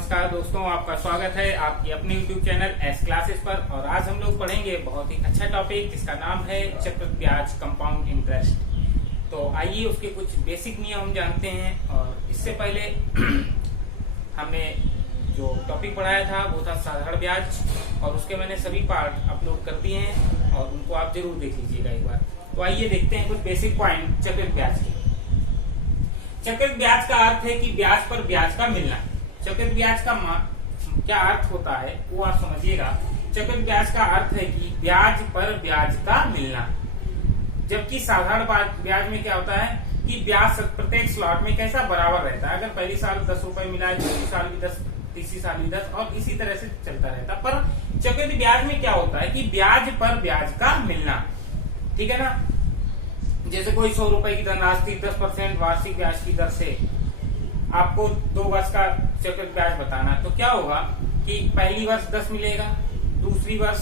नमस्कार दोस्तों, आपका स्वागत है आपकी अपने YouTube चैनल एस क्लासेस पर। और आज हम लोग पढ़ेंगे बहुत ही अच्छा टॉपिक जिसका नाम है चक्रवृद्धि ब्याज कंपाउंड इंटरेस्ट। तो आइए उसके कुछ बेसिक नियम हम जानते हैं। और इससे पहले हमने जो टॉपिक पढ़ाया था वो था साधारण ब्याज, और उसके मैंने सभी पार्ट अपलोड कर दिए हैं और उनको आप जरूर देख लीजिएगा एक बार। तो आइए देखते हैं कुछ बेसिक पॉइंट चक्रवृद्धि ब्याज के। चक्रवृद्धि ब्याज का अर्थ है कि ब्याज पर ब्याज का मिलना। चक्रवृद्धि ब्याज का क्या अर्थ होता है वो आप समझिएगा। चक्रवृद्धि ब्याज का अर्थ है कि ब्याज पर ब्याज का मिलना, जबकि साधारण ब्याज में क्या होता है कि ब्याज प्रत्येक स्लॉट में कैसा बराबर रहता है। अगर पहली साल 10 रुपए मिला है, दूसरी साल भी 10, तीसरी साल भी 10 और इसी तरह से चलता रहता है। पर चक्रवृद्धि ब्याज में क्या होता है कि ब्याज पर ब्याज का मिलना, ठीक है ना। जैसे कोई 100 रुपए की धनराशि 10% वार्षिक ब्याज की दर से आपको 2 वर्ष का चक्रवृद्धि ब्याज बताना है, तो क्या होगा कि पहली वर्ष 10 मिलेगा, दूसरी वर्ष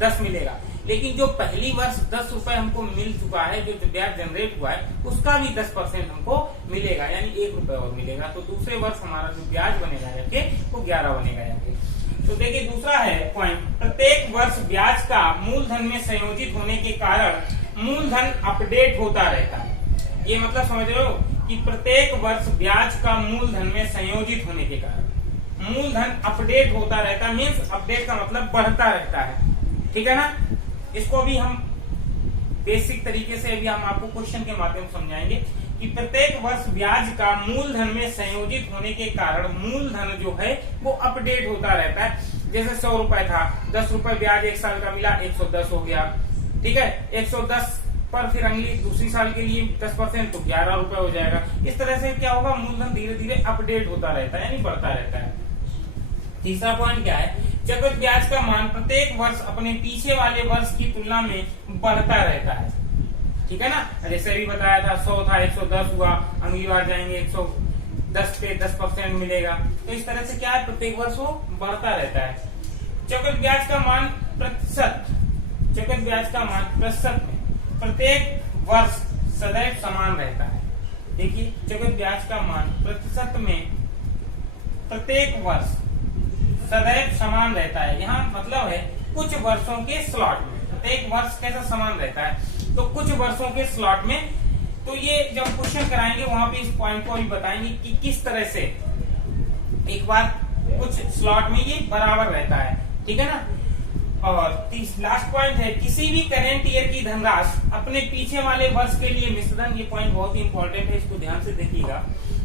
10 मिलेगा, लेकिन जो पहली वर्ष 10 रुपए हमको मिल चुका है, जो ब्याज जनरेट हुआ है उसका भी 10% हमको मिलेगा, यानी 1 रुपए और मिलेगा। तो दूसरे वर्ष हमारा जो ब्याज बनेगा जाके वो 11 बनेगा जाके। तो देखिए दूसरा है पॉइंट, प्रत्येक वर्ष ब्याज का मूलधन में संयोजित होने के कारण मूलधन अपडेट होता रहता है। ये मतलब समझ रहे हो कि प्रत्येक वर्ष ब्याज का मूलधन में संयोजित होने के कारण मूलधन अपडेट होता रहता है। मीन्स अपडेट का मतलब बढ़ता रहता है, ठीक है ना। इसको भी हम बेसिक तरीके से अभी हम आपको क्वेश्चन के माध्यम से समझाएंगे कि प्रत्येक वर्ष ब्याज का मूलधन में संयोजित होने के कारण मूलधन जो है वो अपडेट होता रहता है। जैसे 100 रुपए था, 10 रुपए ब्याज 1 साल का मिला, 110 हो गया, ठीक है। 110 पर फिर अगली दूसरी साल के लिए 10% तो 11 रुपए हो जाएगा। इस तरह से क्या होगा, मूलधन धीरे धीरे अपडेट होता रहता है, यानी बढ़ता रहता है। तीसरा पॉइंट क्या है, चक्रवृद्धि ब्याज का मान प्रत्येक वर्ष अपने पीछे वाले वर्ष की तुलना में बढ़ता रहता है, ठीक है ना। जैसे अभी बताया था 100 था, 110 हुआ, अगली बार जाएंगे 110 पे 10% मिलेगा। तो इस तरह से क्या है, प्रत्येक वर्ष वो बढ़ता रहता है। चक्रवृद्धि ब्याज का मान प्रतिशत, चक्रवृद्धि ब्याज का मान प्रतिशत में प्रत्येक वर्ष सदैव समान रहता है। देखिए चक्रवृद्धि ब्याज का मान प्रतिशत में प्रत्येक वर्ष सदैव समान रहता है। यहाँ मतलब है कुछ वर्षों के स्लॉट में प्रत्येक वर्ष कैसा समान रहता है, तो कुछ वर्षों के स्लॉट में। तो ये जब क्वेश्चन कराएंगे वहां पे इस पॉइंट को भी बताएंगे कि किस तरह से एक बार कुछ स्लॉट में ये बराबर रहता है, ठीक है ना। और लास्ट पॉइंट है, किसी भी करेंट ईयर की धनराशि अपने पीछे वाले वर्ष के लिए मिश्रण। ये पॉइंट बहुत ही इंपॉर्टेंट है, इसको ध्यान से देखिएगा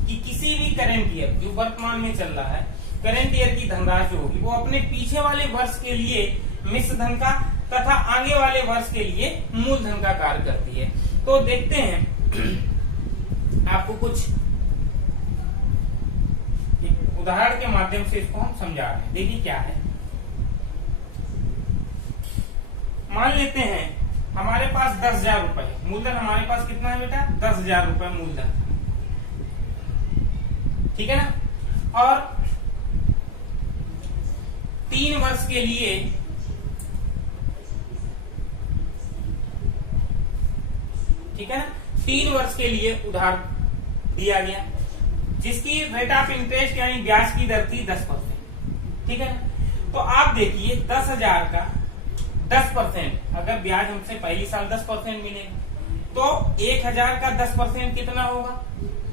कि किसी भी करेंट ईयर जो वर्तमान में चल रहा है, करेंट ईयर की धनराशि होगी वो अपने पीछे वाले वर्ष के लिए मिश्र धन का तथा आगे वाले वर्ष के लिए मूलधन का कार्य करती है। तो देखते हैं आपको कुछ उदाहरण के माध्यम से इसको हम समझा रहे हैं। देखिए क्या है, मान लेते हैं हमारे पास 10,000 रुपए मूलधन। हमारे पास कितना है बेटा, 10,000 रुपए मूलधन, ठीक है ना। और 3 वर्ष के लिए ठीक है ना, 3 वर्ष के लिए उधार दिया गया, जिसकी रेट ऑफ इंटरेस्ट यानी ब्याज की दर थी 10%, ठीक है ना। तो आप देखिए 10,000 का 10%, अगर ब्याज हमसे पहली साल 10% मिलेगा तो 1,000 का 10% कितना होगा,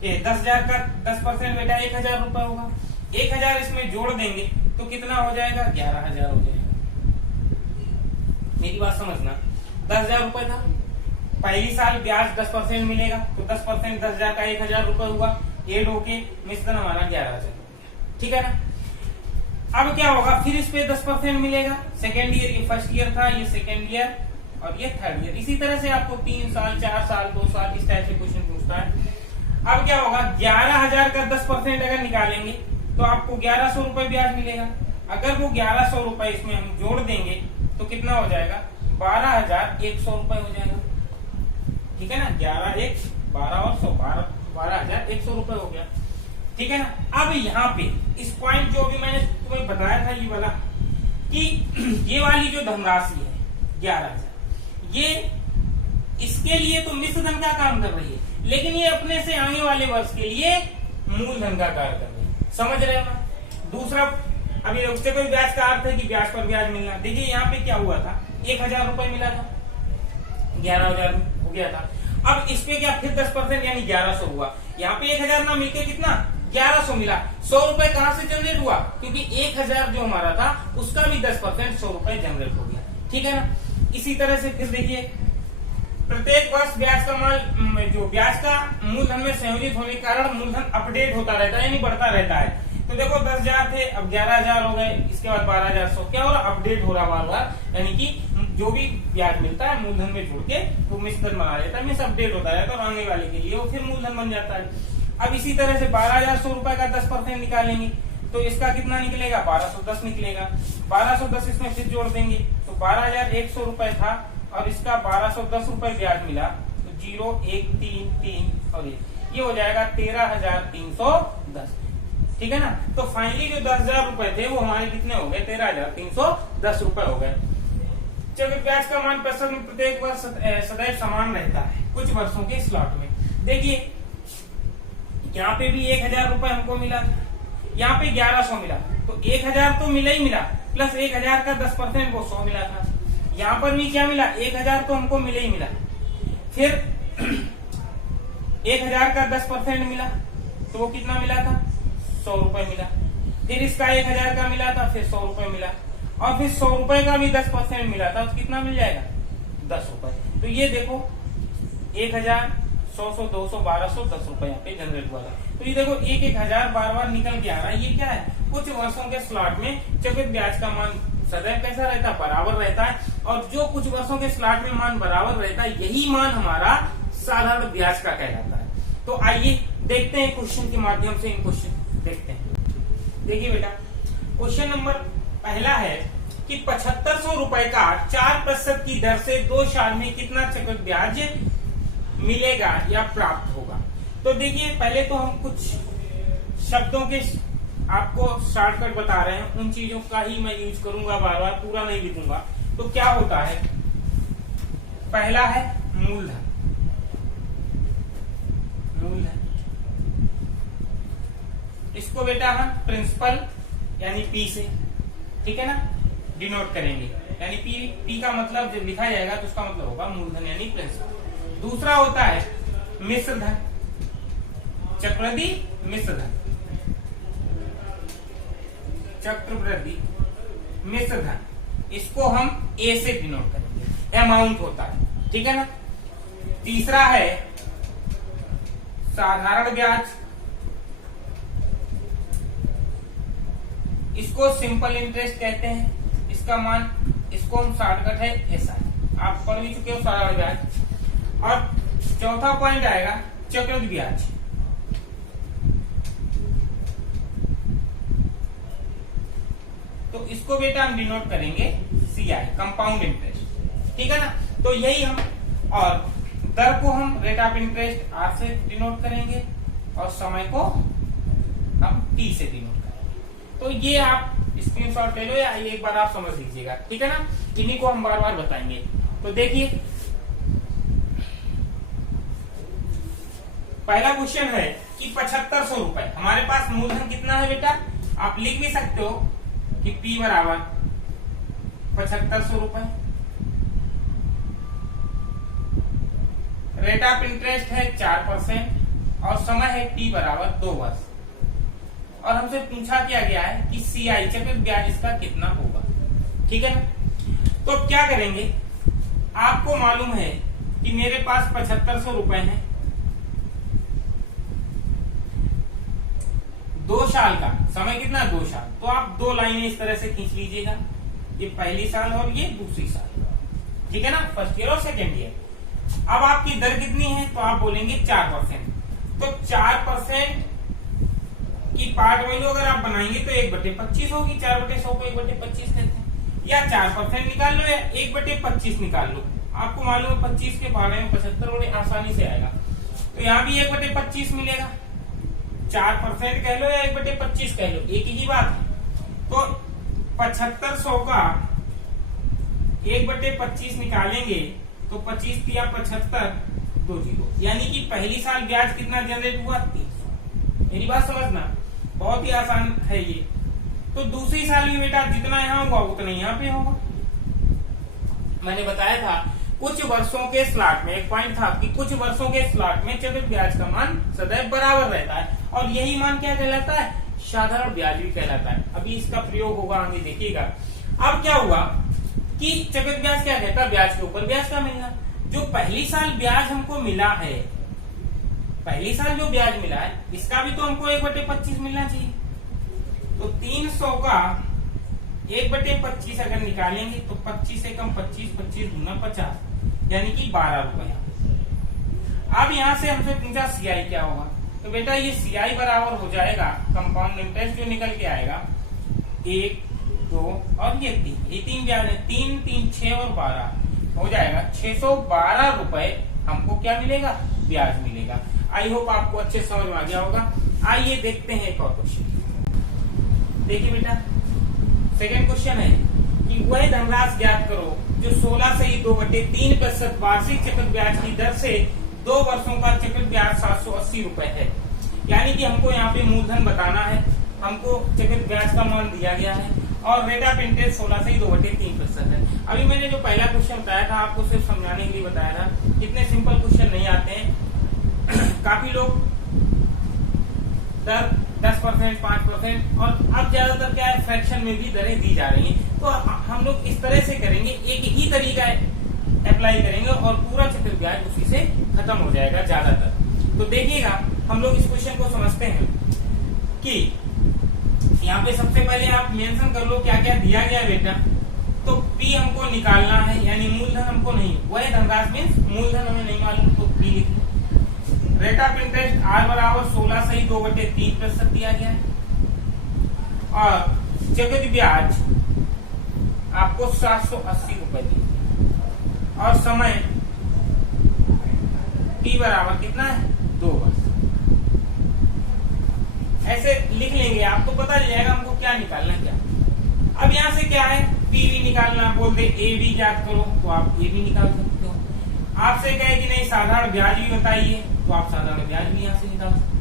10,000 का 10% बेटा 1,000 रुपए होगा। 1,000 इसमें जोड़ देंगे तो कितना हो जाएगा, 11,000 हो जाएगा। मेरी बात समझना, 10,000 रुपए था, पहली साल ब्याज 10% मिलेगा तो 10% 10,000 का 1,000 रुपए हुआ, एड होके मिश्रण हमारा 11,000, ठीक है ना। अब क्या होगा, फिर इस पे 10% मिलेगा। सेकेंड ईयर, ये फर्स्ट ईयर था, ये सेकेंड ईयर और ये थर्ड ईयर। इसी तरह से आपको 3 साल, 4 साल, 2 साल इस टाइप से क्वेश्चन पूछता है। अब क्या होगा, 11,000 का 10% अगर निकालेंगे तो आपको 1,100 रुपए ब्याज मिलेगा। अगर वो 1,100 रुपए इसमें हम जोड़ देंगे तो कितना हो जाएगा, 12,100 रुपए हो जाएगा, ठीक है ना। 11 1 12 और 100 12,100 रुपए हो गया, ठीक है ना। अब यहाँ पे इस पॉइंट जो भी मैंने तुम्हें बताया था ये वाला, कि ये वाली जो धनराशि है 11,000, ये इसके लिए तो मिश्र धन का काम कर रही है, लेकिन ये अपने से आने वाले वर्ष के लिए मूलधन का कार्य कर रही है। समझ रहे हो ना, दूसरा अभी उससे कोई ब्याज का अर्थ है कि ब्याज पर ब्याज मिलना। देखिए यहाँ पे क्या हुआ था, 1,000 रुपए मिला था, 11,000 हो गया था। अब इस पे क्या फिर 10% यानी 1100 हुआ। यहाँ पे 1,000 ना मिलके कितना 1100 मिला। 100 रुपए कहाँ से जनरेट हुआ, क्योंकि 1,000 जो हमारा था उसका भी 10% 100 रुपए जनरेट हो गया। ठीक है ना। इसी तरह से फिर देखिए प्रत्येक वर्ष ब्याज का माल जो ब्याज का मूलधन में संयोजित होने के कारण मूलधन अपडेट होता रहता है यानी बढ़ता रहता है। तो देखो 10,000 थे, अब 11,000 हो गए, इसके बाद 12,100 क्या हो रहा, अपडेट हो रहा बार बार, यानी कि जो भी ब्याज मिलता है मूलधन में जोड़ के वो मिश्रण बना लेता है, मिस अपडेट होता रहता है और आने वाले के लिए वो फिर मूलधन बन जाता है। अब इसी तरह से 12,100 रुपए का 10% निकालेंगे तो इसका कितना निकलेगा, 1210 निकलेगा। 1210 इसमें फिर जोड़ देंगे तो 12,100 रुपए था और इसका 1210 रुपए ब्याज मिला, तो 0 1 3 3 और ये हो जाएगा 13,310। ठीक है ना। तो फाइनली जो 10,000 रुपए थे वो हमारे कितने हो गए, 13,310 रुपए हो गए। चलिए ब्याज का मान प्रतिशत में प्रत्येक वर्ष सदैव समान रहता है कुछ वर्षों के स्लॉट में। देखिए यहाँ पे भी 1,000 रुपए हमको मिला, यहाँ पे 1100 मिला, तो 1,000 तो मिला ही मिला, प्लस 1,000 का 10% वो 100 मिला था। यहाँ पर भी क्या मिला, 1,000 तो हमको मिले ही मिला, फिर 1,000 का 10% मिला तो वो कितना मिला था, 100 रुपए मिला। फिर इसका 1,000 का मिला था, फिर 100 रुपए मिला, और फिर 100 रुपए का भी 10% मिला था तो कितना मिल जाएगा, 10 रुपए। तो ये देखो 1,000 100 200 1200 10 रुपए यहाँ पे जनरेट हुआ था। तो ये देखो 1,000 बार बार निकल के आ रहा है। ये क्या है, कुछ वर्षों के स्लॉट में चक्रवृद्धि ब्याज का मान सदैव कैसा रहता है, बराबर रहता है, और जो कुछ वर्षों के स्लॉट में मान बराबर रहता है यही मान हमारा साधारण ब्याज का कहलाता है। तो आइए देखते हैं क्वेश्चन के माध्यम से इन क्वेश्चन देखते हैं। देखिए बेटा क्वेश्चन नंबर पहला है कि 7,500 रुपए का 4% की दर से 2 साल में कितना चक्रवृद्धि ब्याज मिलेगा या प्राप्त होगा। तो देखिए पहले तो हम कुछ शब्दों के आपको शॉर्टकट बता रहे हैं, उन चीजों का ही मैं यूज करूंगा, बार बार पूरा नहीं लिखूंगा। तो क्या होता है, पहला है मूलधन, इसको बेटा हम प्रिंसिपल यानी पी से, ठीक है ना, डिनोट करेंगे, यानी पी का मतलब जब लिखा जाएगा तो उसका मतलब होगा मूलधन यानी प्रिंसिपल। दूसरा होता है मिश्र धन, चक्रवृद्धि मिश्र धन, चक्रवृद्धि मिश्र धन, इसको हम ए से डिनोट करेंगे, अमाउंट होता है, ठीक है ना। तीसरा है साधारण ब्याज, इसको सिंपल इंटरेस्ट कहते हैं, इसका मान, इसको हम शॉर्टकट है एसआई, आप पढ़ भी चुके हो साधारण ब्याज। और चौथा पॉइंट आएगा चक्रवृद्धि ब्याज, तो इसको बेटा हम डिनोट करेंगे सीआई, कंपाउंड इंटरेस्ट, ठीक है ना। तो यही हम, और दर को हम रेट ऑफ इंटरेस्ट आर से डिनोट करेंगे और समय को हम टी से डिनोट करेंगे। तो ये आप स्क्रीनशॉट ले लो या एक बार आप समझ लीजिएगा, ठीक है ना, इन्हीं को हम बार बार बताएंगे। तो देखिए पहला क्वेश्चन है कि 7,500 रुपए, हमारे पास मूलधन कितना है बेटा, आप लिख भी सकते हो कि P बराबर 7,500 रुपए, रेट ऑफ इंटरेस्ट है 4% और समय है T बराबर 2 वर्ष, और हमसे पूछा क्या गया है कि CI चक्रवृद्धि ब्याज इसका कितना होगा, ठीक है ना। तो क्या करेंगे, आपको मालूम है कि मेरे पास 7,500 रुपए हैं, 2 साल का समय कितना, 2 साल, तो आप 2 लाइनें इस तरह से खींच लीजिएगा, ये पहली साल और ये दूसरी साल, ठीक है ना, फर्स्ट ईयर और सेकेंड ईयर। अब आपकी दर कितनी है, तो आप बोलेंगे 4%, तो 4% की पार्ट वैल्यू अगर आप बनाएंगे तो 1/25 होगी, 4/100 को 1/25 देते हैं, या 4% निकाल लो या 1/25 निकाल लो, आपको मालूम है 25 के भागे में 75 बड़े आसानी से आएगा। तो यहाँ भी 1/25 मिलेगा, 4% कह लो या 1/25 कह लो, एक ही बात है। तो 7,500 का 1/25 निकालेंगे तो 25 या 75 2 0, यानी कि पहली साल ब्याज कितना जनरेट हुआ, 300। मेरी बात समझना, बहुत ही आसान है ये, तो दूसरी साल भी बेटा जितना यहाँ होगा उतना यहाँ पे होगा। मैंने बताया था कुछ वर्षों के स्लॉट में, एक पॉइंट था कि कुछ वर्षों के स्लॉट में चक्रवृद्धि ब्याज का मान सदैव बराबर रहता है और यही मान क्या कहलाता है, साधारण ब्याज भी कहलाता है। अभी इसका प्रयोग होगा आगे देखिएगा। अब क्या हुआ कि चक्रवृद्धि ब्याज क्या कहता है, ब्याज के ऊपर ब्याज का मिलना। जो पहली साल ब्याज हमको मिला है, पहली साल जो ब्याज मिला है इसका भी तो हमको 1/25 मिलना चाहिए। तो 300 का 1/25 अगर निकालेंगे तो 25 से कम 25, 25 गुना 50 यानी कि 12 रुपया। अब यहां से हमसे पूछा सीआई क्या होगा, तो बेटा ये सीआई बराबर हो जाएगा कंपाउंड इंटरेस्ट जो निकल के आएगा 1, 2 और ये 3, ये 3 ब्याज है, 3, 3, 6 और 12 हो जाएगा 612 रुपए हमको क्या मिलेगा, ब्याज मिलेगा। आई होप आपको अच्छे समझ में आ गया होगा। आइए देखते हैं एक और क्वेश्चन। देखिए बेटा सेकेंड क्वेश्चन है कि वह धनराशि ज्ञात करो जो 16 से 2/3% वार्षिक चक्रवृद्धि ब्याज की दर से 2 वर्षों का चक्रवृद्धि ब्याज 780 रुपए है। यानी कि हमको यहाँ पे मूलधन बताना है, हमको चक्रवृद्धि ब्याज का मान दिया गया है और रेट ऑफ इंटरेस्ट 16 से 2/3% है। अभी मैंने जो पहला क्वेश्चन बताया था आपको सिर्फ समझाने के लिए बताया था, इतने सिंपल क्वेश्चन नहीं आते हैं। काफी लोग 10%, 5% और अब ज्यादातर क्या है फ्रैक्शन में भी दरें दी जा रही हैं। तो हम लोग इस तरह से करेंगे, एक ही तरीका अप्लाई करेंगे और पूरा चक्रवृद्धि ब्याज उसी से खत्म हो जाएगा ज्यादातर। तो देखिएगा हम लोग इस क्वेश्चन को समझते हैं कि यहाँ पे सबसे पहले आप मेंशन कर लो क्या क्या दिया गया बेटा। तो पी हमको निकालना है, यानी मूलधन हमको नहीं, वह धनराशि मीन्स मूलधन हमें नहीं मालूम तो पी लिख। रेट ऑफ इंटरेस्ट आर बराबर 16 से 2/3% दिया गया है और चक्रवृद्धि ब्याज आपको 780 रुपए दिए और समय टी बराबर कितना है, 2 वर्ष। ऐसे लिख लेंगे, आपको पता चल जाएगा हमको क्या निकालना क्या। अब यहाँ से क्या है, पी भी निकालना, बोलते ए भी ज्ञात करो तो आप ए भी निकाल सकते हो। आपसे कहे कि नहीं साधारण ब्याज भी बताइए तो आप साधारण ब्याज भी यहाँ से निकाल सकते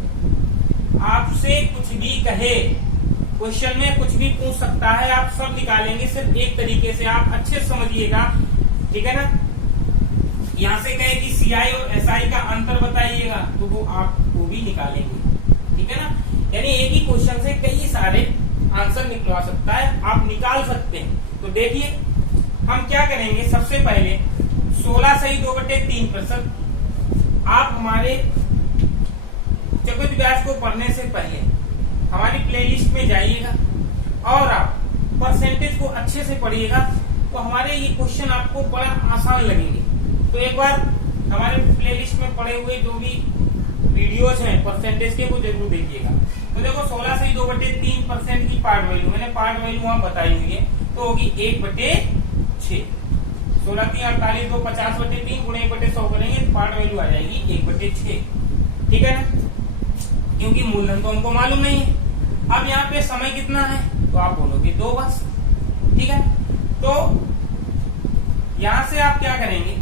हो। आपसे कुछ भी कहे, क्वेश्चन में कुछ भी पूछ सकता है, आप सब निकालेंगे सिर्फ एक तरीके से, आप अच्छे समझिएगा, ठीक है ना। यहाँ से कहे कि सीआई और एसआई का अंतर बताइएगा तो वो आप वो भी निकालेंगे, ठीक है ना। यानी एक ही क्वेश्चन से कई सारे आंसर निकलवा सकता है, आप निकाल सकते हैं। तो देखिए हम क्या करेंगे, सबसे पहले 16 से 2/3% आप हमारे चक्रवृद्धि ब्याज को पढ़ने से पहले हमारी प्लेलिस्ट में जाइएगा और आप परसेंटेज को अच्छे से पढ़िएगा तो हमारे ये क्वेश्चन आपको बड़ा आसान लगेंगे। तो एक बार हमारे प्लेलिस्ट में पड़े हुए जो भी वीडियोज हैं परसेंटेज के वो जरूर देखिएगा। तो देखो 16 से 2/3% की पार्ट वैल्यू, मैंने पार्ट वैल्यू वहां बताई हुई है, तो होगी 1/6। 16 3 48 2 50/3 गुणे 1/100 करेंगे तो पार्ट वैल्यू आ जाएगी 1/6, ठीक है ना, क्योंकि मूलधन तो हमको मालूम नहीं है। अब यहाँ पे समय कितना है तो आप बोलोगे 2 वर्ष, ठीक है। तो यहां से आप क्या करेंगे,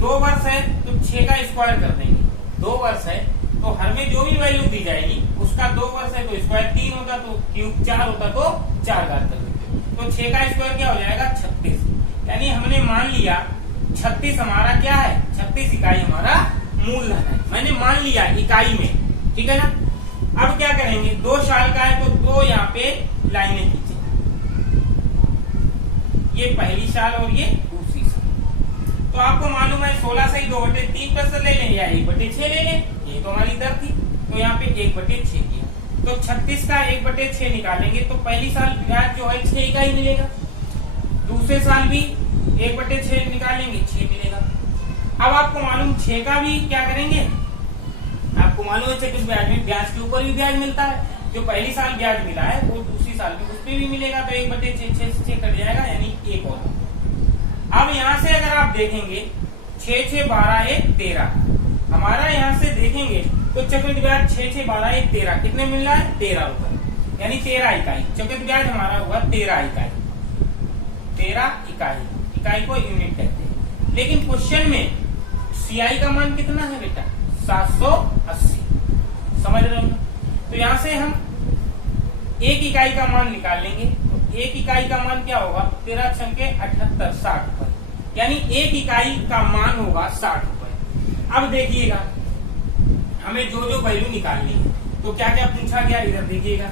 2 वर्ष है तो 6 का स्क्वायर कर देंगे। 2 वर्ष है तो हर में जो भी वैल्यू दी जाएगी उसका 2 वर्ष है तो स्क्वायर 3 होता, तो क्यूब 4 होता तो 4 घात कर देते। तो 6 का स्क्वायर क्या हो जाएगा 36, यानी हमने मान लिया 36 हमारा क्या है, 36 इकाई हमारा मूलधन है, मैंने मान लिया इकाई में, ठीक है ना। अब क्या करेंगे, 2 साल का है तो 2 यहाँ पे लाइनें खींचे, ये पहली साल और ये दूसरी साल। तो आपको मालूम है 16 से 2/3% ले लें या 1/6 ले लें, ये तो हमारी दर थी, तो यहाँ पे 1/6 किया तो 36 का 1/6 निकालेंगे तो पहली साल ब्याज जो है 6 इकाई मिलेगा, दूसरे साल भी 1/6 निकालेंगे 6 मिलेगा। अब आपको मालूम 6 का भी क्या करेंगे, आपको मालूम है चक्रवृद्धि ब्याज में ब्याज के ऊपर भी ब्याज मिलता है, जो पहली साल ब्याज मिला है वो दूसरी साल भी उस पर भी मिलेगा, तो 1/6 से कट जाएगा यानी 1 और। अब यहाँ से अगर आप देखेंगे 6 6 12 1 13, हमारा यहाँ से देखेंगे तो चक्रवृद्धि ब्याज 6 6 12 1 13 कितने मिल रहा है, 13 रुपए, यानी 13 इकाई। चक्रवृद्धि ब्याज हमारा हुआ 13 इकाई, 13 इकाई, इकाई को यूनिट कहते हैं। लेकिन क्वेश्चन में सीआई का मान कितना है बेटा, 780, समझ रहे हो। तो यहाँ से हम एक इकाई का मान निकाल लेंगे तो एक इकाई का मान क्या होगा 13 छंके 78 60 रुपए, यानी एक इकाई का मान होगा 60 रुपए। अब देखिएगा हमें जो जो वैल्यू निकालनी है तो क्या क्या पूछा गया, इधर देखिएगा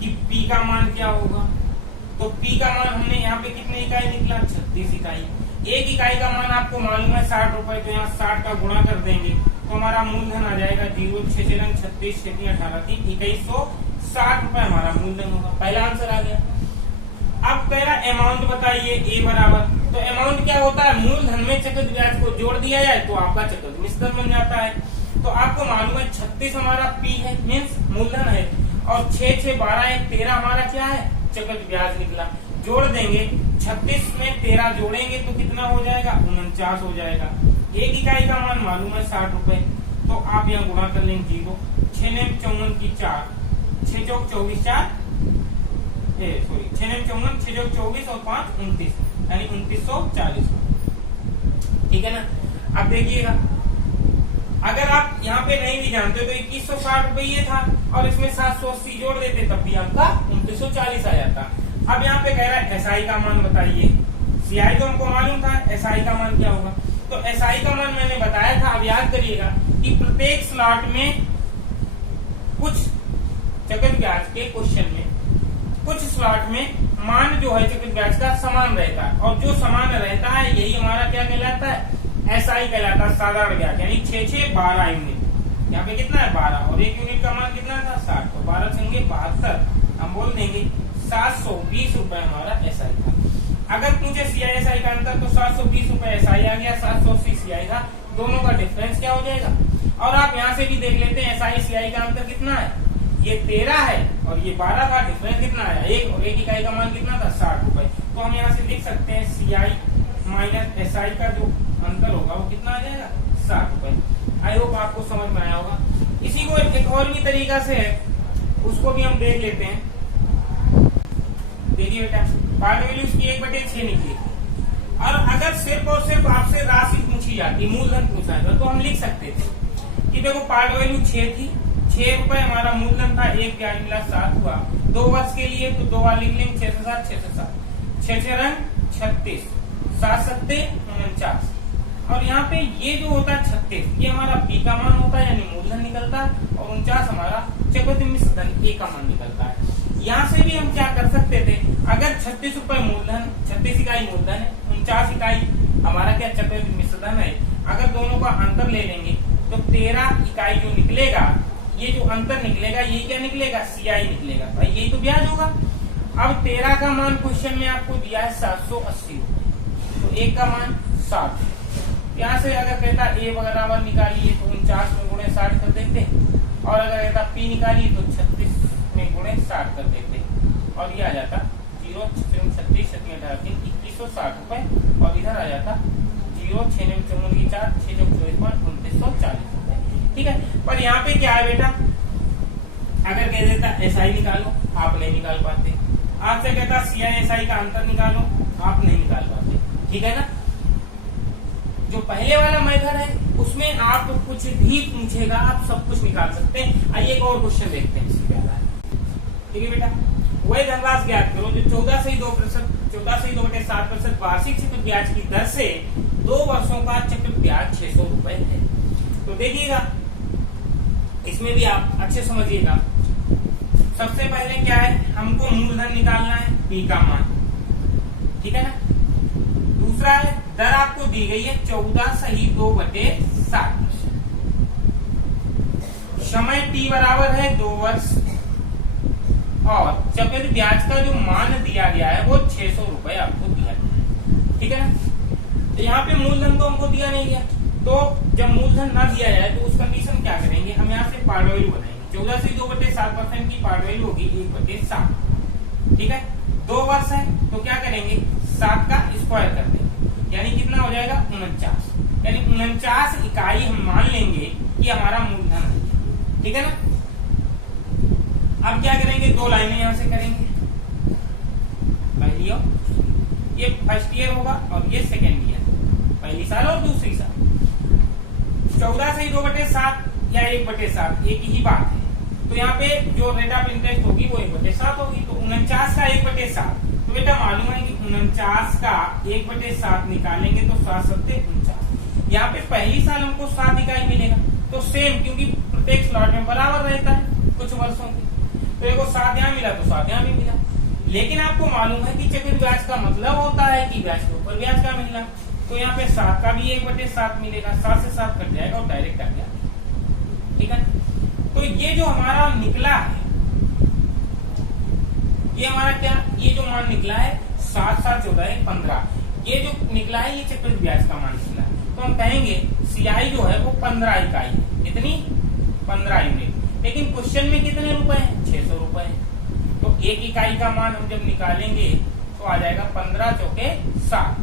कि P का मान क्या होगा। तो P का मान हमने यहाँ पे कितने इकाई निकला 36 इकाई। एक इकाई का मान आपको मालूम है 60 रुपए, तो यहाँ 60 का गुणा कर देंगे तो हमारा मूलधन आ जाएगा 0 6 6 36 6 18 3 2160 रुपए हमारा मूलधन होगा। पहला आंसर आ गया। अब कह रहा अमाउंट बताइए ए बराबर, तो अमाउंट क्या होता है, मूलधन में चक्रवृद्धि ब्याज को जोड़ दिया जाए तो आपका चक्रवृद्धि मिश्रण बन जाता है। तो आपको मालूम है 36 हमारा P है मीन्स मूलधन है, और 6 6 12 1 13 हमारा क्या है चक्रवृद्धि ब्याज निकला। जोड़ देंगे 36 में 13 जोड़ेंगे तो कितना हो जाएगा 49 हो जाएगा। एक इकाई का मान मालूम है 60 रुपए, तो आप यहाँ गुणा कर लेंगे 0 6 9 54 की 4 6 चौक 24 4 सॉरी 6 9 54 6 चौक 24 और 5 29 यानी 2940। ठीक है ना। अब देखिएगा अगर आप यहाँ पे नहीं भी जानते तो 2160 रुपये ये था और इसमें 780 जोड़ देते तब भी आपका 2940 आ जाता। अब यहाँ पे कह रहा है एसआई का मान बताइए। सीआई तो हमको मालूम था, एसआई का मान क्या होगा। तो एसआई का मान मैंने बताया था, अब याद करिएगा कि प्रत्येक स्लॉट में कुछ चक्रवृद्धि ब्याज के क्वेश्चन में कुछ स्लॉट में मान जो है चक्रवृद्धि ब्याज का समान रहता है, और जो समान रहता है यही हमारा क्या कहलाता है एसआई कहलाता है साधारण ब्याज, यानी 6 6 12 यूनिट। यहाँ पे कितना है 12 और एक यूनिट का मान कितना था 60, तो 12 संगे 72 हम बोल देंगे 720 रुपए हमारा एसआई था। अगर पूछे सीआईएसआई का अंतर तो 720 रुपए एसआई आ गया, 780 सीआई था, दोनों का डिफरेंस क्या हो जाएगा। और आप यहाँ से भी देख लेते हैं एसआई सीआई का अंतर कितना है, ये 13 है और ये 12 था, डिफरेंस कितना आया एक, और एक इकाई का मान कितना था 60 रुपए। तो हम यहाँ से लिख सकते हैं सीआई माइनस एसआई का जो अंतर होगा वो कितना आ जाएगा 60 रुपए। आई होप आपको समझ में आया होगा। इसी को एक और भी तरीका से है, उसको भी हम देख लेते हैं। देखिए बेटा पार्ट वैल्यू की 1/6 निकली, और अगर सिर्फ और सिर्फ आपसे राशि पूछी जाती, मूलधन पूछा जाता तो हम लिख सकते थे कि देखो पार्ट वैल्यू 6 थी, 6 रुपए हमारा मूलधन था, एक ब्याज मिला 7 हुआ 2 वर्ष के लिए, तो 2 बार लिख लेंगे 6 से 7 6 से 7 6 6 रंग 36 7 7 49। और यहाँ पे ये जो होता है 36 ये हमारा बी का मान होता है यानी मूलधन निकलता है, और 49 हमारा चक्रवृद्धि मिश्रण ए का मान निकलता है। यहाँ से भी हम क्या कर सकते थे, अगर 36 रुपए मूलधन 36 इकाई मूलधन है, 49 इकाई हमारा क्या चक्रवृद्धि मिश्रण है, अगर दोनों का अंतर ले लेंगे तो 13 इकाई जो निकलेगा, ये जो अंतर निकलेगा ये क्या निकलेगा सीआई निकलेगा, भाई यही तो ब्याज होगा। अब 13 का मान क्वेश्चन में आपको दिया है 780 रुपए, तो एक का मान 60। यहाँ से अगर कहता ए बराबर निकालिए तो 49 में गुणे 60 कर देते, और अगर कहता पी निकालिए तो 36 में गुणे 60 कर देते, और ये आ जाता 0 36 36 18 2160 रुपए, और इधर आ जाता 0 6 9 54 की 4 6 24 2940 रुपए। ठीक है, पर यहाँ पे क्या है बेटा, अगर कह देता एसआई निकालो आप नहीं निकाल पाते, आपसे कहता सीआईएसआई का अंतर निकालो आप नहीं निकाल पाते। ठीक है ना। जो पहले वाला मेथड है उसमें आप कुछ भी पूछेगा आप सब कुछ निकाल सकते हैं। आइए एक और क्वेश्चन देखते हैं इसके बाद। ठीक है बेटा, वही धनराशि ज्ञात करो जो 14 से 2.7% वार्षिक चक्रवृद्धि ब्याज की दर से 2 वर्षों का चक्रवृद्धि ब्याज 600 रुपए है। तो देखिएगा इसमें भी आप अच्छे समझिएगा। सबसे पहले क्या है, हमको मूलधन निकालना है पी का मान, ठीक है ना। दूसरा है दर आपको दी गई है 14 सही 2/7, समय टी बराबर है 2 वर्ष, और चक्रवृद्धि ब्याज का जो मान दिया गया है वो 600 रुपए आपको दिया है। ठीक है ना। तो यहाँ पे मूलधन तो हमको दिया नहीं गया, तो जब मूलधन ना दिया जाए तो उस कंडीशन क्या करेंगे, हम यहाँ से पार्ट वैल्यू बनाएंगे। 14 से 2/7% की पार्ट वैल्यू होगी 1/7। ठीक है, 2 वर्ष है तो क्या करेंगे 7 का स्क्वायर कर देंगे, यानी कितना हो जाएगा 49, यानी 49 इकाई हम मान लेंगे कि हमारा मूलधन है। ठीक है ना। अब क्या करेंगे, 2 लाइनें यहां से करेंगे, पहली और ये फर्स्ट ईयर होगा और ये सेकेंड ईयर, पहली साल और दूसरी साल। 14 से 2/7 या 1/7 एक ही बात है, तो यहाँ पे जो रेट ऑफ इंटरेस्ट होगी वो 1/7 होगी। तो 49 का 1/7, तो बेटा मालूम है कि 49 का 1/7 निकालेंगे तो 7 सत्ते 49। यहाँ पे पहली साल हमको 7 इकाई मिलेगा, तो सेम, क्योंकि प्रत्येक स्लॉट में बराबर रहता है कुछ वर्षों की, तो देखो 7 यहाँ मिला तो 7 यहाँ भी मिला। लेकिन आपको मालूम है कि चक्रवृद्धि ब्याज का मतलब होता है कि ब्याज के ऊपर ब्याज का मिलना, तो यहाँ पे 7 का भी 1/7 मिलेगा, 7 से 7 कट जाएगा और डायरेक्ट आ गया। ठीक है, तो ये जो हमारा निकला है, ये हमारा क्या, ये जो मान निकला है 7 7 14 15, ये जो निकला है ये चक्रवृद्धि ब्याज का मान निकला है। तो हम कहेंगे सीआई जो है वो 15 इकाई है, कितनी 15 यूनिट। लेकिन क्वेश्चन में कितने रुपए हैं, 600 रुपए है। तो एक इकाई का मान हम जब निकालेंगे तो आ जाएगा 15 चौके 7,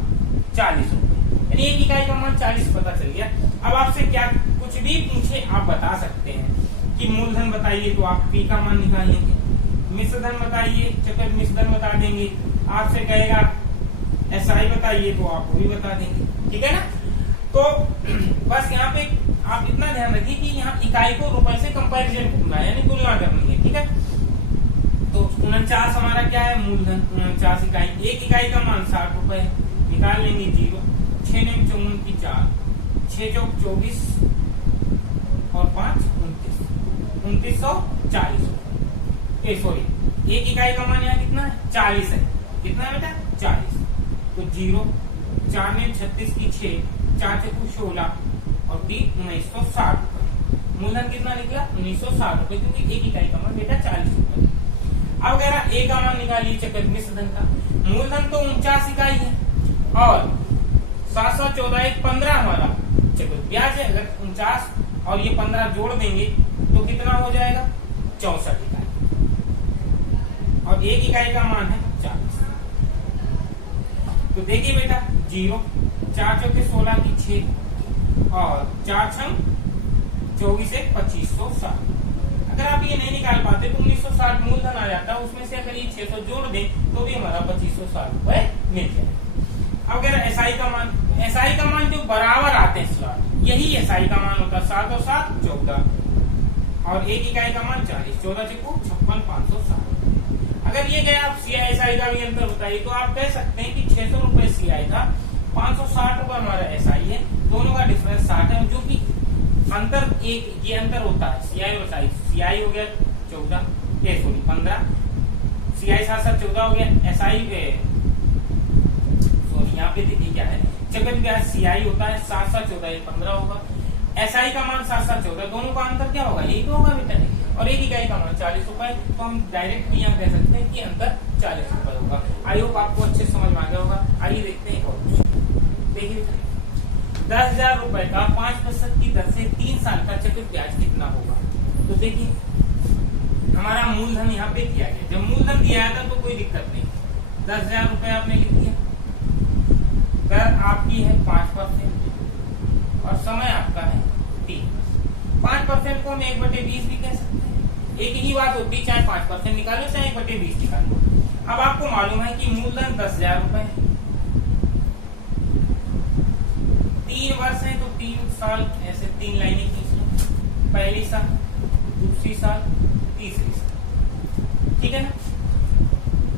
40 रुपए, यानी एक इकाई का मान 40 पता चल गया। अब आपसे क्या कुछ भी पूछे आप बता सकते हैं कि मूलधन बताइए तो आप पी का मान निकाल लेंगे, मिश्रधन बताइए चक्रवृद्धि मिश्रधन बता देंगे, आपसे कहेगा एसआई बताइए तो आप वो भी बता देंगे। ठीक है ना, तो बस यहाँ पे आप इतना ध्यान रखिए कि यहाँ इकाई को रुपए से कंपैरिजन करना है, यानी तुलना करनी है। ठीक है, तो 49 हमारा क्या है, मूलधन 49 इकाई, एक इकाई का मान 60 रुपए निकाल लेंगे, 0 6 9 54 की 4, 6 चौक 24 और 5 29, 2940 रुपए। सॉरी, एक इकाई का मान यहाँ कितना है, 40 है। कितना है बेटा, 40। तो 0 4 में 36 की 6, 4 चौक 16 और 3 1960 रुपए। मूलधन कितना निकला, 1960 रुपए, क्योंकि एक इकाई का मान बेटा 40 रुपए। अब अगर ए का मान निकालिए चक्रवृद्धि मिश्रधन का, मूलधन तो 49 इकाई है और 7 7 14 1 15 हमारा चक्रवृद्धि ब्याज है। अगर 49 और ये 15 जोड़ देंगे तो कितना हो जाएगा, 64 इकाई, और एक इकाई का मान है 40। तो देखिए बेटा 0 4 चौके 16 की 6 और 4 छंग 24 1 2560। अगर आप ये नहीं निकाल पाते तो 1960 मूलधन आ जाता है, उसमें से अगर ये 600 जोड़ दें तो भी हमारा 2560 रुपए मिल जाए। अब अगर एसआई का मान, एसआई का मान जो बराबर आते हैं स्लॉट, यही एसआई का मान होता है, 7 और 7 14 और एक इकाई का मान 40, 14 चक्कू 56 560। अगर ये गया आप सीआई एसआई का भी अंतर बताइए तो आप कह सकते हैं कि 600 रुपए सीआई था, 560 रुपए हमारा एसआई है, दोनों का डिफरेंस 60 है, जो कि अंतर एक ये अंतर होता है सीआई और एसआई। सीआई हो गया 14 15, सीआई 7 7 14 हो गया, एसआई सॉरी यहाँ पे देखिए क्या है, चक्रवृद्धि ब्याज सीआई होता है 7 7 14 15 होगा, एसआई का मान 7 7 14, दोनों का अंतर क्या होगा, यही तो होगा बेटा, और एक इकाई का मान 40 रुपए, तो हम डायरेक्ट भी यहाँ कह सकते हैं कि अंतर 40 रुपए होगा। आई होप आपको अच्छे समझ में आ गया होगा। आइए देखते हैं और कुछ। देखिए 10,000 रुपए का 5% की दर से 3 साल का चक्रवृद्धि ब्याज कितना होगा। तो देखिए हमारा मूलधन यहाँ पे दिया गया, जब मूलधन दिया था तो कोई दिक्कत नहीं, 10,000 रुपए आपने लिख दिया, दर आपकी है 5% और समय आपका है 3। 5% को हम 1/20 भी कह सकते हैं, एक ही बात होती है, चाहे 5% निकालो चाहे 1/20 निकालो। अब आपको मालूम है कि मूलधन 10,000 रुपए है, 3 वर्ष है तो 3 साल, ऐसे 3 लाइनें खींच लो, पहली साल, दूसरी साल, तीसरी साल। ठीक है ना,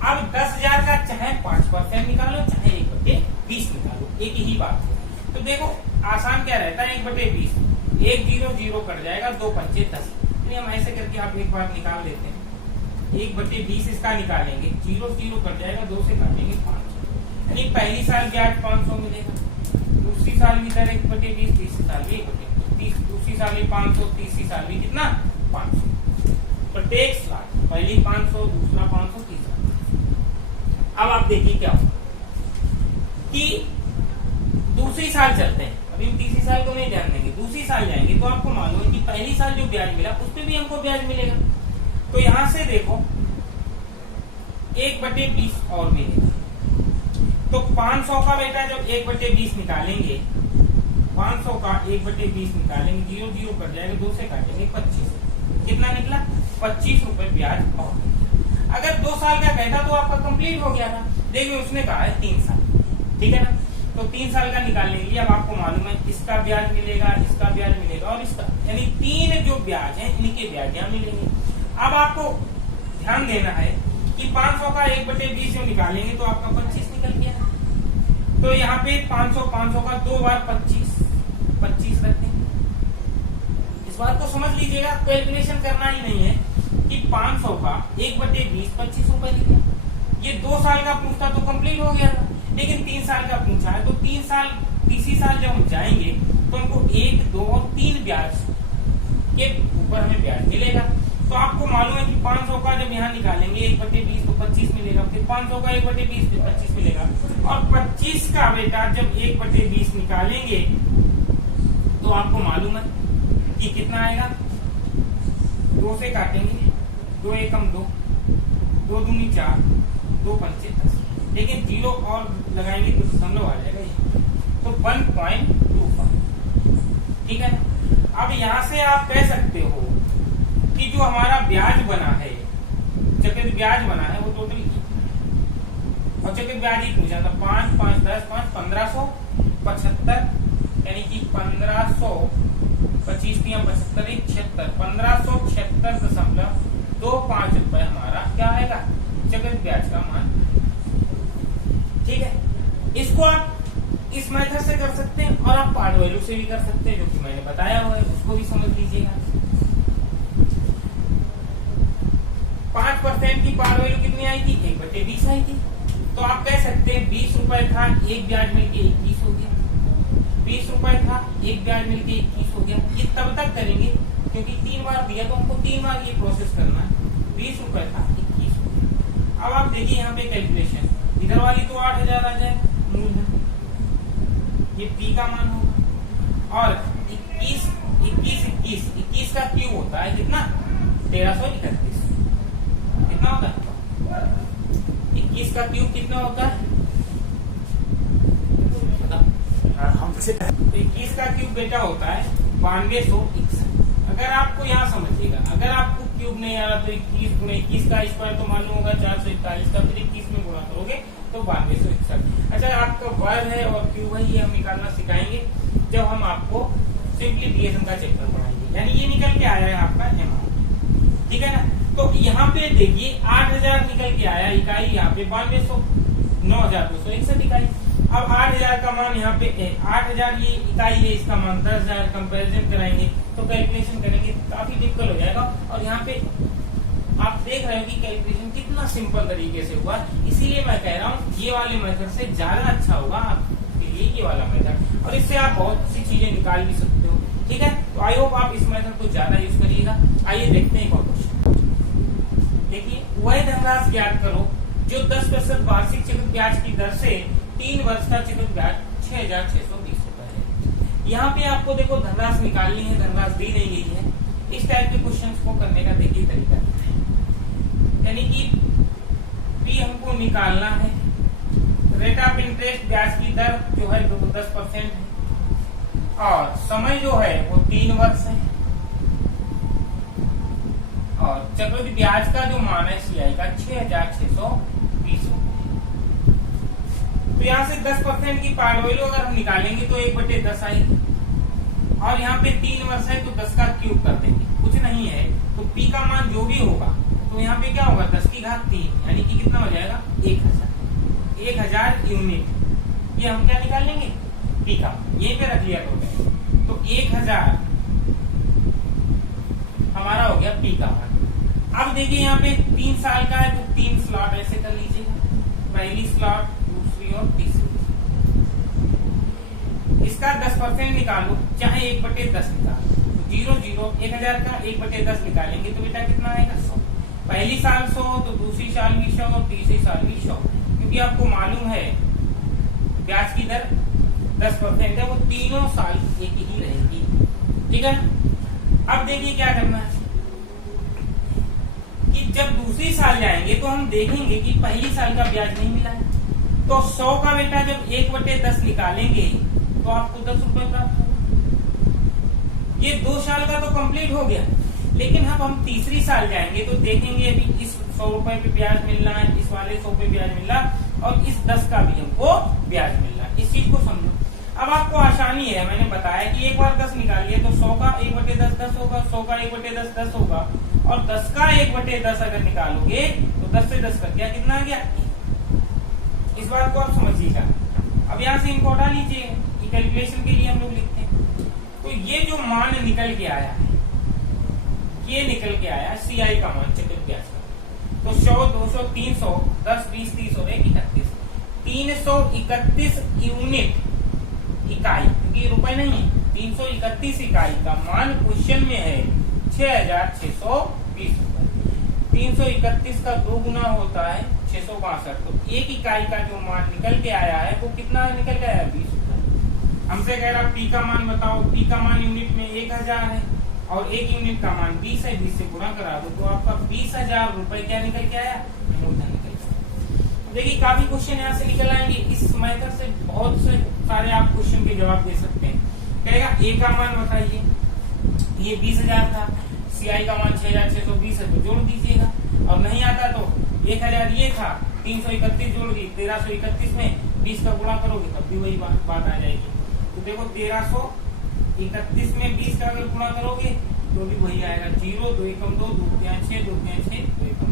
अब 10,000 का चाहे 5% निकालो चाहे 1/20 निकालो, एक ही बात है। तो देखो आसान क्या रहता है, 1/20, 1 0 0 कट जाएगा, 2 पंचे 10। हम ऐसे करके आप एक बार निकाल लेते हैं, 1/20 इसका निकालेंगे, 0 0 कट जाएगा, 2 से काटेंगे 500, यानी पहली साल ब्याज 500 मिलेगा, दूसरी साल भी दर 1/20, तीसरी साल भी 1/20, दूसरी साल भी 500, तीसरी साल भी कितना 500, प्रत्येक साल पहली 500, दूसरा 500, तीसरा 500। अब आप देखिए क्या होगा कि दूसरी साल चलते हैं, अभी हम तीसरी साल को नहीं ध्यान देंगे, दूसरी साल जाएंगे तो आपको मालूम है कि पहली साल जो ब्याज मिला उस पर भी हमको ब्याज मिलेगा। तो यहां से देखो 1/20 और मिलेगा, तो 500 का बेटा जब 1/20 निकालेंगे, 500 का 1/20 निकालेंगे, 0 0 कट जाएगा, 2 से काटेंगे 25, कितना निकला 25 रुपए ब्याज और। अगर 2 साल का कहता तो आपका कंप्लीट हो गया था, देखिए उसने कहा है 3 साल, ठीक है ना, तो 3 साल का निकालने के लिए अब आपको मालूम है इसका ब्याज मिलेगा, इसका ब्याज मिलेगा और इसका, यानी 3 जो ब्याज है इनके ब्याज यहाँ मिलेंगे। अब आपको ध्यान देना है कि 500 का 1/20 जो निकालेंगे तो आपका 25 निकल गया। तो यहाँ पे 500 का 2 बार 25 रख देंगे। इस बात को समझ लीजिएगा, कैलकुलेशन करना ही नहीं है कि 500 का 1/20 25 रुपए निकला। ये 2 साल का पूछता तो कंप्लीट हो गया था, लेकिन 3 साल का पूछा है तो 3 साल तीसरी साल जब हम जाएंगे तो हमको 1, 2 और 3 ब्याज के ऊपर हमें ब्याज मिलेगा। तो आपको मालूम है कि 500 का जब यहाँ निकालेंगे 1/20 तो 25 मिलेगा, फिर 500 का 1/20 फिर 25 मिलेगा, और 25 का बेटा जब 1/20 निकालेंगे तो आपको मालूम है कि कितना आएगा। 2 से काटेंगे, 2 एकम 2, 2 दूनी 4, 2 पंचे 10, लेकिन 0 और लगाएंगे तो दशमलव आ जाएगा, तो 1.25। ठीक है। अब यहाँ से आप कह सकते हो कि जो हमारा ब्याज बना है, चक्रवृद्धि ब्याज बना है, वो टोटल और चक्रवृद्धि ब्याज ही पूछा था 5, 5, 10, 5, 1575, यानी कि 1525 75 76 1576.25 रुपए हमारा क्या आएगा चक्रवृद्धि ब्याज का मान। ठीक है। इसको आप इस मेथड से कर सकते हैं और आप पार्ट वैल्यू से भी कर सकते हैं, जो कि मैंने बताया हुआ है, उसको भी समझ लीजिएगा। 5% की पार्ट वैल्यू कितनी आई थी? 1/20 आई थी। तो आप कह सकते हैं 20 रुपए था, एक ब्याज मिलके 21 हो गया। 20 रुपए था, एक ब्याज मिलके 21 हो गया। ये तब तक करेंगे क्योंकि 3 बार दिया तो हमको 3 बार ये प्रोसेस करना है। 20 रुपए था, 21 हो गया। अब आप देखिए यहाँ पे कैलकुलेशन, इधर वाली तो 8000 आ जाए मूलधन, ये पी का मान होगा, और 21 का क्यूब होता है कितना? 1331। कितना होता है? 21 का क्यूब कितना होता है? 21 का क्यूब बेटा होता है 9261। अगर आपको यहाँ समझिएगा, अगर आपको क्यूब नहीं आ रहा तो 21 गुणे 21 का स्क्वायर तो मालूम होगा 441 का, फिर 21 में गुणा करोगे तो 9261। अच्छा, आपका वर्ग है और क्यूब है, ये हम निकालना सिखाएंगे जब हम आपको सिंप्लीफिकेशन का चैप्टर पढ़ाएंगे। यानी ये निकल के आया है आपका अमाउंट। ठीक है ना। तो यहाँ पे देखिए 8000 निकल के आया, इकाई यहाँ पे 9200, 9261 इकाई। अब 8000 का मान यहाँ पे 8000 ये इकाई है, इसका मान 10000। कंपैरिजन कराएंगे तो कैलकुलेशन करेंगे, काफी डिफिकल्ट हो जाएगा। और यहाँ पे आप देख रहे हो कि कैलकुलेशन कितना सिंपल तरीके से हुआ, इसीलिए मैं कह रहा हूँ ये वाले मेथड से ज्यादा अच्छा होगा आपके लिए ये वाला मेथड, और इससे आप बहुत सी चीजें निकाल भी सकते हो। ठीक है। तो आई होप आप इस मेथड को ज्यादा यूज करिएगा। आइए देखते हैं एक और क्वेश्चन। देखिए, वह धनराशि ज्ञात करो जो 10% वार्षिक चक्रवृद्धि ब्याज की दर से 3 वर्ष का चक्रवृद्धि ब्याज 6620 रुपए है। यहाँ पे आपको देखो धनराशि निकालनी है, धनराशि दी नहीं गई है। इस टाइप के क्वेश्चंस को करने का देखिए तरीका, यानी कि पी हमको निकालना है, रेट ऑफ इंटरेस्ट ब्याज की दर जो है 10% है, और समय जो है वो 3 वर्ष है, और चक्रवृद्धि ब्याज का जो मान है सीआई का 6620 रुपए। तो यहाँ से 10% की पार्ट वैल्यू अगर हम निकालेंगे तो 1/10 आएगी, और यहाँ पे 3 वर्ष है तो 10 का क्यूब कर देंगे, कुछ नहीं है। तो पी का मान जो भी होगा तो यहाँ पे क्या होगा 10 की घात 3, यानी कि कितना हो जाएगा 1000 यूनिट। ये हम क्या निकाल लेंगे? पी का, ये पे रख लिया तो 1000 हमारा हो गया पी का मान। अब देखिए यहाँ पे 3 साल का है तो 3 स्लॉट ऐसे कर लीजिएगा, पहली स्लॉट, दूसरी और तीसरी। इसका 10% निकालो, चाहे 1/10 निकालो, 0 1000 का 1/10 निकालेंगे तो बेटा कितना आएगा 100। पहली साल 100 तो दूसरी साल भी 100 और तीसरी साल भी 100, क्योंकि आपको मालूम है ब्याज की दर 10% है, वो तीनों साल एक ही रहेगी। ठीक है। अब देखिए क्या करना है कि जब दूसरी साल जाएंगे तो हम देखेंगे कि पहली साल का ब्याज नहीं मिला है, तो 100 का बेटा जब 1/10 निकालेंगे तो आपको 10 रुपए प्राप्त होगा। ये 2 साल का तो कंप्लीट हो गया, लेकिन अब हम तीसरी साल जाएंगे तो देखेंगे अभी इस 100 रुपए पे ब्याज मिल रहा है, इस वाले 100 पे ब्याज मिल रहा है, और इस 10 का भी हमको ब्याज मिल रहा है। इस चीज को समझो। अब आपको आसानी है, मैंने बताया कि एक बार 10 निकालिए तो 100 का 1/10 10 होगा, 100 का 1/10 10 होगा, और 10 का 1/10 अगर निकालोगे तो 10 से 10 कर दिया, कितना आ गया? इस बात को आप समझिएगा। अब यहाँ से इनको हटा लीजिए, ये कैलकुलेशन के लिए हम लोग लिखते हैं। तो ये जो मान निकल के आया है, ये निकल के आया CI का मान चतुर्भुज का। तो 100, 200, 300, 10, 20, 30 हो गए 31, 331 यूनिट इकाई, क्योंकि रुपए नहीं है, 331 इकाई का मान क्वेश्चन में है 6,620 रुपए। 331 का 2 गुना होता है 662। तो एक इकाई का जो मान निकल के आया है वो कितना निकल के आया? 20 रुपए। हमसे कह रहा पी का मान बताओ, पी का मान यूनिट में 1000 है और एक यूनिट का मान 20 है, 20 से गुणा करा दो तो आपका 20,000 रुपए क्या निकल के आया? मूलधन निकल के आया। देखिए काफी क्वेश्चन यहाँ से निकल आएंगे, इस मेथड से बहुत से सारे आप क्वेश्चन के जवाब दे सकते हैं। कहेगा ए का मान बताइए, ये 20,000 था, CI का मान 6,620 है, तो जोड़ दीजिएगा। और नहीं आता तो 1,000 ये था, 331 जोड़ दी, 1331 में 20 का गुणा करोगे तब भी वही बात आ जाएगी। तो देखो 1331 में 20 का अगर गुणा करोगे तो भी वही आएगा, 0, 2 एकम 2, 2 6, 2 6, 2 एकम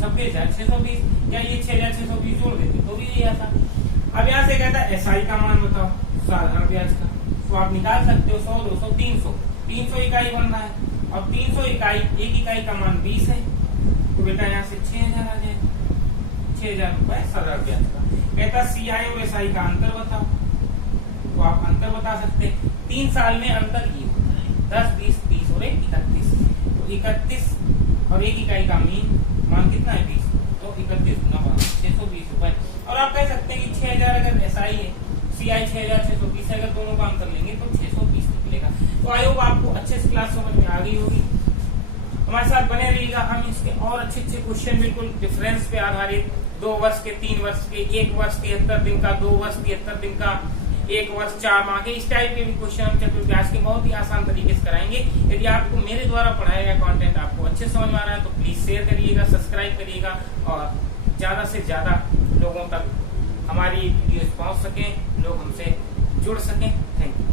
26,620, या ये 6,620 जोड़ देते तो भी यही आता। अब यहाँ से कहता है SI का मान बताओ साधारण ब्याज का, तो आप निकाल सकते हो 100, 200, 300, 300 इकाई बन रहा है और 300 इकाई, एक इकाई का मान 20 है, तो बेटा यहाँ से 6,000 आ जाएगा, 6,000 रुपए साधारण ब्याज का। कहता CI और SI का अंतर बताओ, तो आप अंतर बता सकते हैं। 3 साल में अंतर ये होता है 10, 20, 30 और 31, तो 31 और एक इकाई का मान कितना है? 20, तो 31 गुना 620 रुपए। और आप कह सकते हैं कि 6,000 अगर SI है, CI 6,620 है, अगर दोनों का अंतर लेंगे तो 620 निकलेगा। तो आई होप आपको अच्छे से क्लास समझ में आ गई होगी। हमारे साथ बने रहिएगा, हम इसके और अच्छे अच्छे क्वेश्चन बिल्कुल डिफरेंस पे आधारित 2 वर्ष के, 3 वर्ष के, 1 वर्ष 73 दिन का, 2 वर्ष 73 दिन का, 1 वर्ष 4 माह के, इस टाइप के भी क्वेश्चन हम चतुर्भुज के बहुत ही आसान तरीके से कराएंगे। यदि आपको मेरे द्वारा पढ़ाया गया कंटेंट आपको अच्छे समझ में आ रहा है तो प्लीज शेयर करिएगा, सब्सक्राइब करिएगा और ज्यादा से ज्यादा लोगों तक हमारी वीडियोस पहुंच सके, लोग हमसे जुड़ सकें। Thank you.